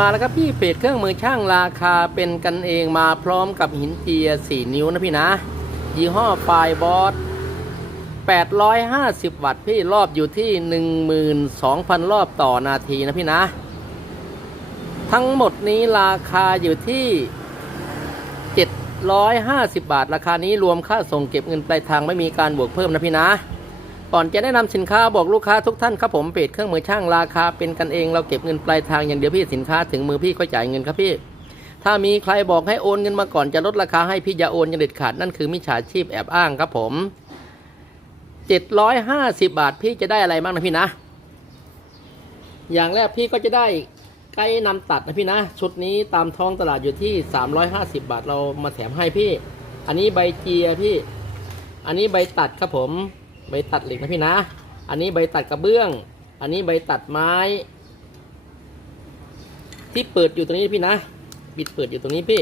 มาแล้วครับพี่เพจเครื่องมือช่างราคาเป็นกันเองมาพร้อมกับหินเจีย4นิ้วนะพี่นะ ยี่ห้อไฟบอส850 วัตต์พี่รอบอยู่ที่ 12,000 รอบต่อนาทีนะพี่นะ ทั้งหมดนี้ราคาอยู่ที่ 750 บาท ราคานี้รวมค่าส่งเก็บเงินปลายทางไม่มีการบวกเพิ่มนะพี่นะ ก่อนจะแนะนำสินค้าบอกลูกค้าทุกท่านครับผมเพจเครื่องมือช่างราคาเป็นกันเองเราเก็บเงินปลายทางอย่างเดียวพี่สินค้าถึงมือพี่ก็จ่ายเงินครับพี่ ถ้ามีใครบอกให้โอนเงินมาก่อนจะลดราคาให้พี่อย่าโอนอย่างเด็ดขาดนั่นคือมิจฉาชีพแอบอ้างครับผม 750 บาทพี่จะได้อะไรบ้างนะพี่นะ อย่างแรกพี่ก็จะได้ไกด์นำตัดนะพี่นะ ชุดนี้ตามท้องตลาดอยู่ที่ 350 บาทเรามาแถมให้พี่ อันนี้ใบเจียพี่ อันนี้ใบตัดครับผม ใบตัดเหล็กนะพี่นะ อันนี้ใบตัดกระเบื้อง อันนี้ใบตัดไม้ ที่เปิดอยู่ตรงนี้พี่นะบิดเปิดอยู่ตรงนี้พี่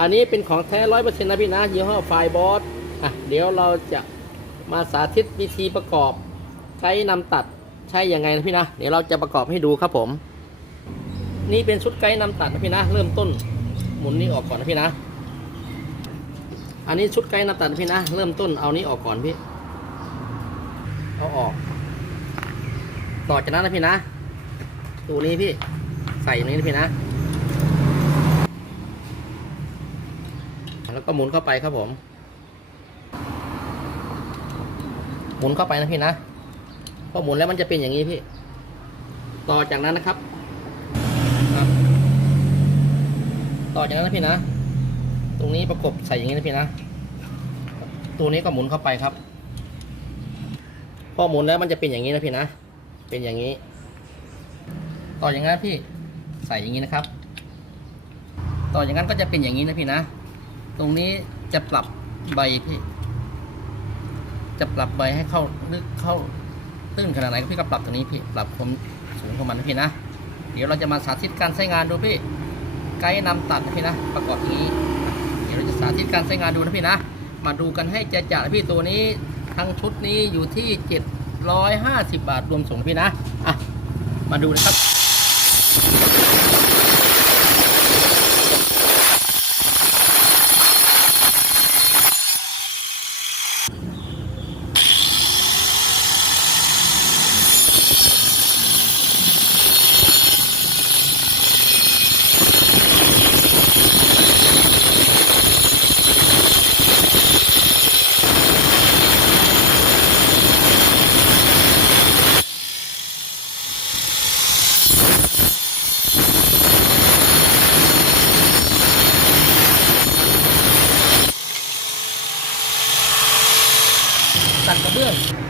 อันนี้เป็นของแท้ร้อยเปอร์เซ็นต์นะพี่นะยี่ห้อไฟบอสอะเดี๋ยวเราจะมาสาธิตวิธีประกอบ ใช้นำตัดใช่ยังไงนะพี่นะ เดี๋ยวเราจะประกอบให้ดูครับผม นี่เป็นชุดไกด์นำตัดนะพี่นะ เริ่มต้นหมุนนี่ออกก่อนนะพี่นะ อันนี้ชุดไกด์นำตัดพี่นะ เริ่มต้นเอานี้ออกก่อนพี่ เอาออก ต่อจากนั้นนะพี่นะ ตัวนี้พี่ ใส่ตรงนี้นะพี่นะ แล้วก็หมุนเข้าไปครับผม หมุนเข้าไปนะพี่นะ พอหมุนแล้วมันจะเป็นอย่างนี้พี่ ต่อจากนั้นนะครับ ต่อจากนั้นนะพี่นะ รงนี้ประกบใส่อย่างนี้นะพี่นะ ตัวนี้ก็หมุนเข้าไปครับ พอหมุนแล้วมันจะเป็นอย่างนี้นะพี่นะ เป็นอย่างนี้ ต่ออย่างนั้นพี่ใส่อย่างนี้นะครับ ต่ออย่างนั้นก็จะเป็นอย่างนี้นะพี่นะ ตรงนี้จะปรับใบพี่ จะปรับใบให้เข้าลึกเข้าตื้นขนาดไหนก็พี่ก็ปรับตรงนี้พี่ ปรับความสูงของมันนะพี่นะ เดี๋ยวเราจะมาสาธิตการใช้งานดูพี่ ไกด์นำตัดนะพี่นะ ประกอบอย่างนี้าจะสาธิตการใช้งานดูนะพี่นะ มาดูกันให้จะจ่าพี่ตัวนี้ทั้งชุดนี้อยู่ที่ 750 บาทรวมส่งพี่นะอะมาดูนะครับ ตั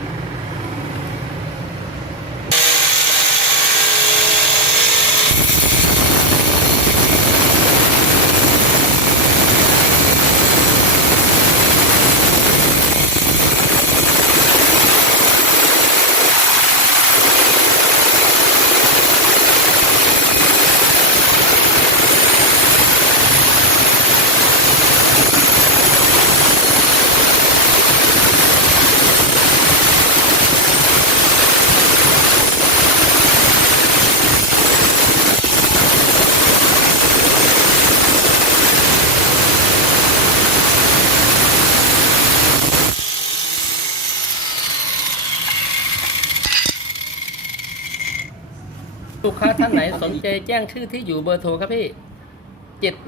กระเบื้องลูกค้าท่านไหนสนใจแจ้งชื่อที่อยู่เบอร์โทรครับพี่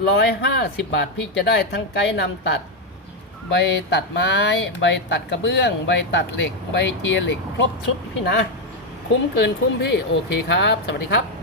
750บาทพี่จะได้ทั้งไกด์นำตัด ใบตัดไม้ ใบตัดกระเบื้อง ใบตัดเหล็ก ใบเจียเหล็ก ครบชุดพี่นะ คุ้มเกินคุ้มพี่ โอเคครับ สวัสดีครับ